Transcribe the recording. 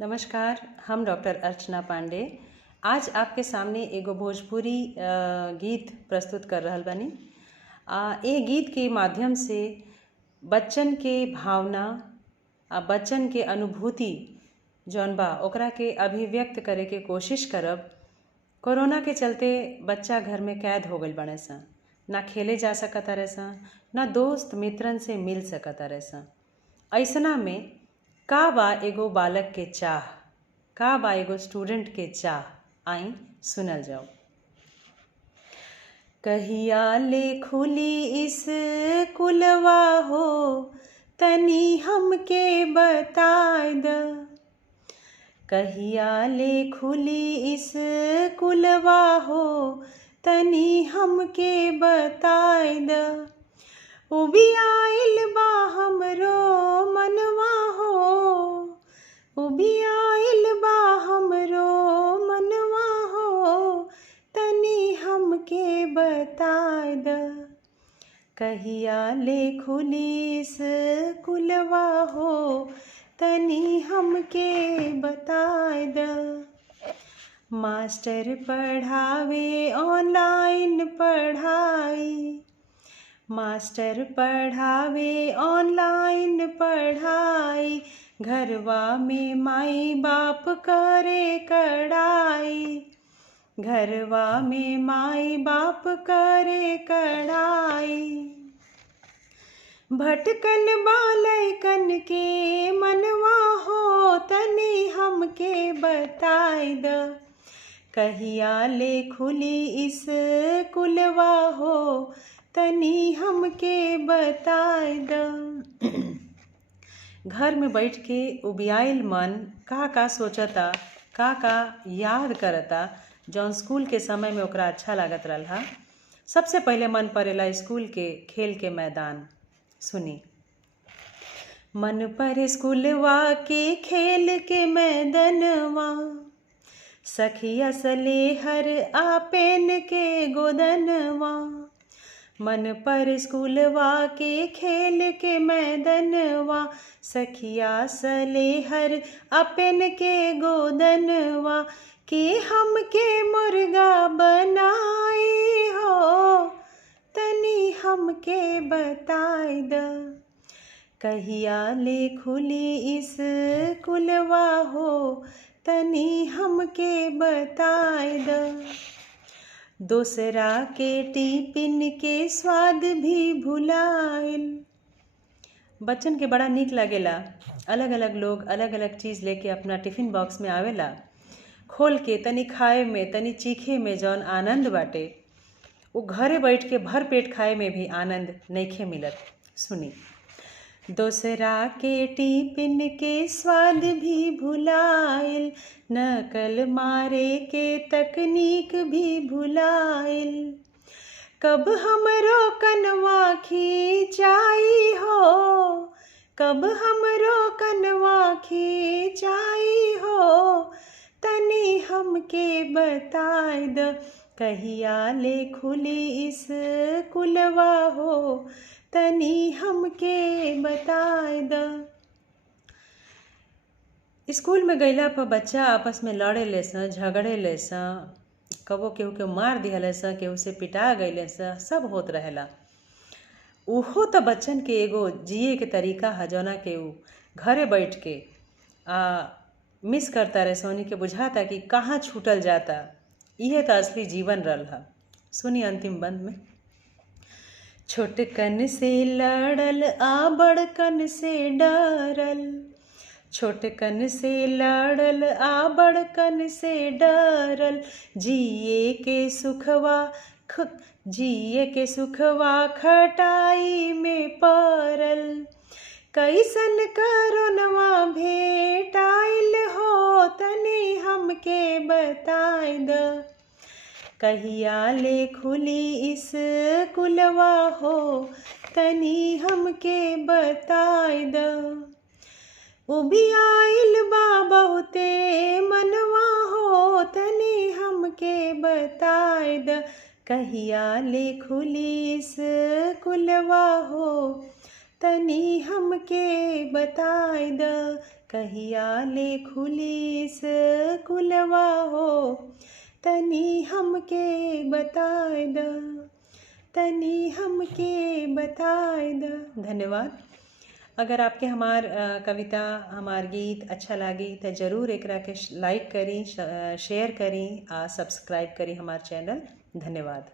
नमस्कार, हम डॉक्टर अर्चना पांडे आज आपके सामने एगो भोजपुरी गीत प्रस्तुत कर रहल बानी। ए गीत के माध्यम से बच्चन के भावना बच्चन के अनुभूति जौन बा ओकरा के अभिव्यक्त करे के कोशिश करब। कोरोना के चलते बच्चा घर में कैद हो गइल बाड़े सन, ना खेले जा सकता रहे सन, ना दोस्त मित्रन से मिल सकता रहे सन। ऐसना में का बा एगो बालक के चाह, का बा एगो स्टूडेंट के चाह, आई सुनल जाओ। कहिया ले खुली स्कूलवा हो, तनी हमके बताए द। कहिया ले खुली स्कूलवा हो, तनी हमके बताए द। उबियाइल बा हमरो मनवा हो, उबियाइल बा हमरो मनवा हो, तनी हमके बताए द। कहिया ले खुली स्कूलवा हो, तनी हमके बताए द। मास्टर पढ़ावे ऑनलाइन पढ़ाई, मास्टर पढ़ावे ऑनलाइन पढ़ाई, घरवा में माई बाप करे कड़ाई, घरवा में माई बाप करे कड़ाई। भटकल बालकन के मनवा हो, तनी हमके बताए द। कहिया ले खुली स्कूलवा हो, तनी हमके बताए द। घर में बैठ के उबियाइल मन का सोचता, का याद करता जौन स्कूल के समय में ओकरा अच्छा लागत रहा। सबसे पहले मन पड़ेला स्कूल के खेल के मैदान। सुनी। मन पर स्कूलवा के खेल के मैदानवा, सखिया सलेहर आ पेन के गोदनवा। मन पर स्कूलवा के खेल के मैदानवा, सखिया सलेहर आ पेन के गोदनवा। के हमके मुर्गा बनाई हो, तनी हमके बताए द। कहिया ले खुली स्कूलवा हो, तनी हमके बताए द। दूसरा के टिफिन के स्वाद भी भुलाइल। बच्चन के बड़ा नीक लागेला, अलग अलग लोग अलग अलग चीज़ लेके अपना टिफिन बॉक्स में आवेला। खोल के तनी खाए में, तनी चीखे में जौन आनंद बाटे, वो घरे बैठ के भर पेट खाए में भी आनंद नइखे मिलत। सुनी। दूसरा के टिफिन के स्वाद भी भुलाइल, नकल मारे के तकनीक भी भुलाइल। कब हमरो कनवा खींचाई हो, कब हमरो कनवा खींचाई हो, तनी हमके बताए द। कहिया ले खुली स्कूलवा हो, तनी हमके बताए द। स्कूल में गईला पर बच्चा आपस में लड़े ले सन, झगड़े ले सन, कबो केहू के मार दिहले सन, केहू से पिटा गईले सन, सब होत रहेला। उहो तो बच्चन के एगो जिए के तरीका है जौना के ऊ घरे बैठ के मिस करता रहे सोनी के बुझाता कि कहाँ छूटल जाता। इहे तो असली जीवन रहा। सुनी अंतिम बंद में। छोटकन से लड़ल आ बड़कन से डरल, छोटकन से लड़ल आ बड़कन से डरल। जिए के सुखवा खटाई में पड़ल। कैसन करोनवा भेटाइल हो, तनी हमके बताए द। कहिया ले खुली स्कूलवा हो, तनी हमके बताए द। उबियाइल बा बहुते मनवा हो, तनी हमके बताए द। कहिया ले खुली स्कूलवा हो, तनी हमके बताए द। कहिया ले खुली स्कूलवा हो, तनी हमके बताए द, तनी हमके बताए द। धन्यवाद। अगर आपके हमार कविता, हमार गीत अच्छा लागी तो ज़रूर एकरा के लाइक करी, शेयर करी आ सब्सक्राइब करी हमार चैनल। धन्यवाद।